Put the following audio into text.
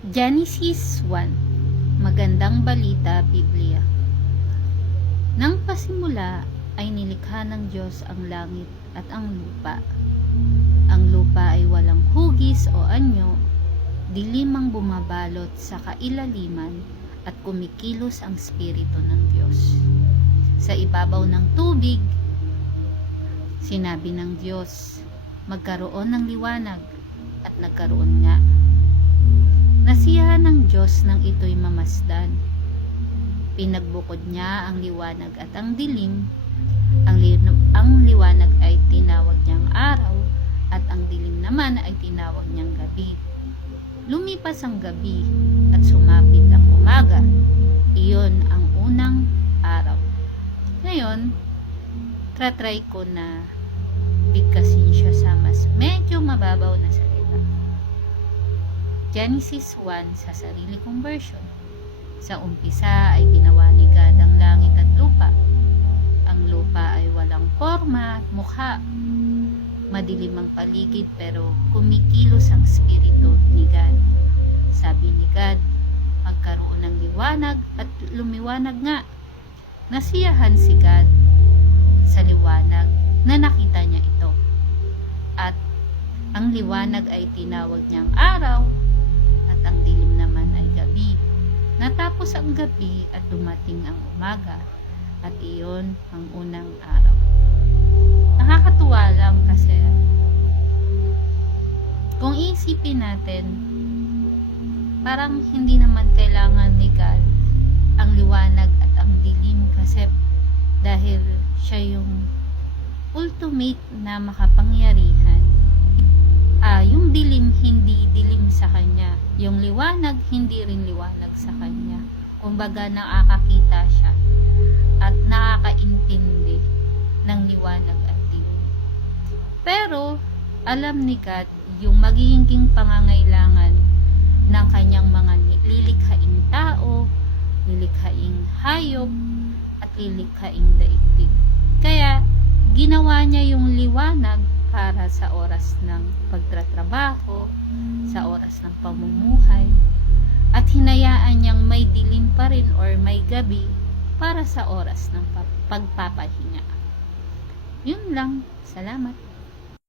Genesis 1. Magandang Balita, Biblia. Nang pasimula ay nilikha ng Diyos ang langit at ang lupa. Ang lupa ay walang hugis o anyo, dilim ang bumabalot sa kailaliman at kumikilos ang Espiritu ng Diyos. Sa ibabaw ng tubig, sinabi ng Diyos, magkaroon ng liwanag, at nagkaroon nga. Nasiyahan ng Diyos nang ito'y mamasdan. Pinagbukod niya ang liwanag at ang dilim. Ang liwanag ay tinawag niyang araw at ang dilim naman ay tinawag niyang gabi. Lumipas ang gabi at sumapit ang umaga. Iyon ang unang araw. Ngayon, try ko na bigkasin siya sa mas medyo mababaw na salita. Genesis 1 sa sarili kong version. Sa umpisa ay ginawa ni God ang langit at lupa. Ang lupa ay walang forma at mukha. Madilim ang paligid pero kumikilos ang Espiritu ni God. Sabi ni God, magkaroon ng liwanag at lumiwanag nga. Nasiyahan si God sa liwanag na nakita niya ito. At ang liwanag ay tinawag niyang araw at ang dilim naman ay gabi. Natapos ang gabi at dumating ang umaga at iyon ang unang araw. Nakakatuwa lang kasi kung iisipin natin, parang hindi naman kailangan ni God ang liwanag at ang dilim kasi dahil siya yung ultimate na makapangyarihan. Yung dilim hindi dilim sa kanya, yung liwanag hindi rin liwanag sa kanya. Kumbaga nakakakita siya at nakakaintindi ng liwanag at dilim. Pero alam ni God yung magiging pangangailangan ng kanyang mga lilikhaing tao, lilikhaing hayop at lilikhaing daigdig. Kaya ginawa niya yung liwanag para sa oras ng pagtatrabaho, sa oras ng pamumuhay, at hinayaan niyang may dilim pa rin or may gabi para sa oras ng pagpapahinga. Yun lang. Salamat.